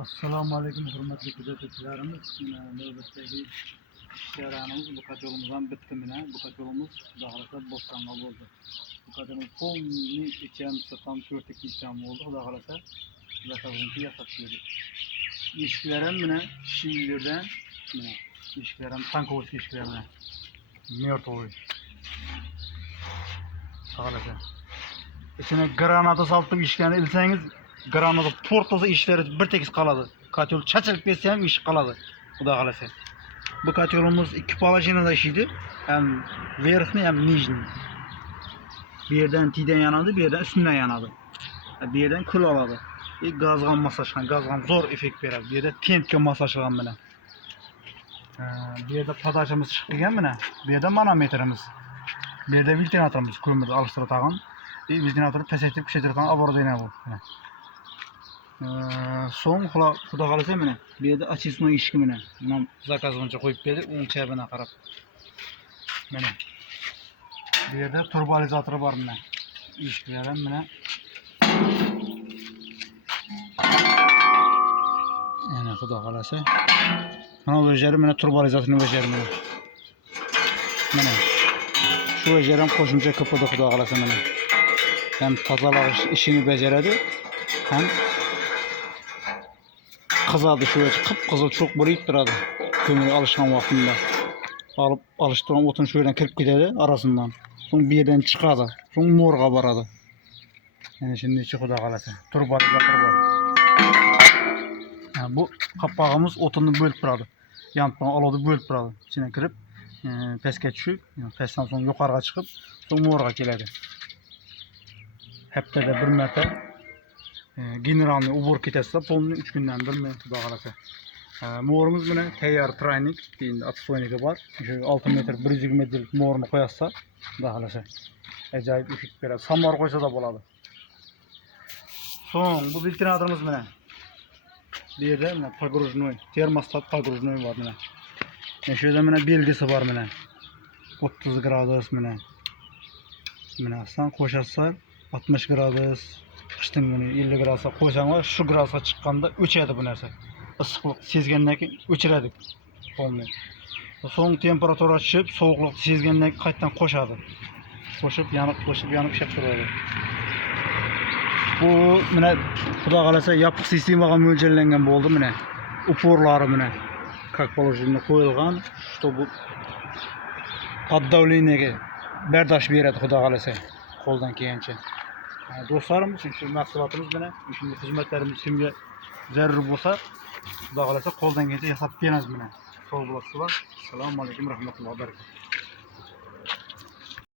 Assalamu alaikum hurmatli kuzatuvchilarimiz. Navbatdagi yaranimiz bu katyolumuzdan bitti mina. Bu katyolumuz dağılasa bostonga bo'ldi. Bu katyolumuz polni ichamiz tam 4 icham bo'ldi. Xudo xolasa zakazimni yasab berdik. Eshiklar ham mina shinglerdan mina. Eshiklar ham tankovskiy eshiklar mina. Mертвый. Xolasa. İçine granata saltıp eshiklarni ilsangiz granata portlasa eshiklari bir tekis qoladi. Katyol chachilib ketsa ham eshik qoladi. Xudo xolasa. Bu katyolumuz ikki poloshinada ishlaydi. Ham verxni ham nijni. Bu yerdan tiydan yanadi, bu yerdan ustidan yanadi. Bu yerdan kul oladi. Gazgan masajlan, gazgan zo'r effekt beradi. Bu yerda tentga masajlagan bilan. Bu yerda podachimiz chiqib kelgan mana. Bu yerda manometrimiz. Bu yerda ventilatorimiz ko'mirni alishtirib tag'in. Ventilatorni pasaytirib kuchaytirgan оборудование bu. So'ng xudo xolasa mana bu yerda очистной eshigi mana. Men zakaz bo'yicha qo'yib berdi, o'ng chabina qarab. Mana. Bu yerda turbolizator bor mana. Eshiklar ham mana. Ana xudo xolasa. Mana bu yeri mana turbolizatorni o'chirdi mana. Mana. Shu yer ham qo'shimcha kapida xudo xolasa mana. Hem tozalash işini beceredi, hem kızadı şu kıpkızıl çok bo'lib turadi. Kömür alışkan vaktinde. Alıp alıştıran otun şu yerden kirip gidedi arasından. Sonra bir yerden çıkadı. Sonra morga baradı. Yani şimdi içi xudo xolasa. Turbolizator var. Yani bu kapağımız otunu bölüp turadi. Yanıptan alodu bölüp turadi. İçine kirip pestga tushib, pestdan so'ng yuqoriga chiqib, so'ng morga keladi. Haftada bir marta generalni уборка etsa, polni 3 kundan bir marta xudo xolasa. Morimiz bilan tayyor traynik deyildi, atsoyniga bor. Shu 6 metr 120 metrlik morni qo'yasa, xudo xolasa. Ajoyib effekt beradi. Samor qo'ysa da bo'ladi. So'ng bu ventilatorimiz bilan bu yerda mana pogrужной, termostat pogружной bor mana. Shu yerda mana belgisi bor mana. 30 gradus mana. Mana aslan qo'shasizlar 60 gradus, qishdan kuni 50 gradusga qo'ysanglar, shu gradusga chiqqanda o'chadi bu narsa. Issiqlik sezgandan keyin o'chiradi polni. So'ng temperatura tushib, sovuqlik sezgandan keyin qaytadan qo'shadi. Qo'shib, yanib ishlab turadi. Bu mana xudo xolasa yopiq sistemaga mo'ljallangan bo'ldi mana. Uporlari mana как положено qo'yilgan, чтобы под давлениеga bardosh beradi xudo xolasa. Qo'ldan kelgancha. Do'stlarimiz shu mahsulotimiz bilan, shunday xizmatlarimiz kimga zarur bo'lsa, xudo xolasa qo'ldan kelgancha yasab beramiz mana. Sog' bo'lasizlar. Assalomu alaykum rahmatullohi va barakatuh.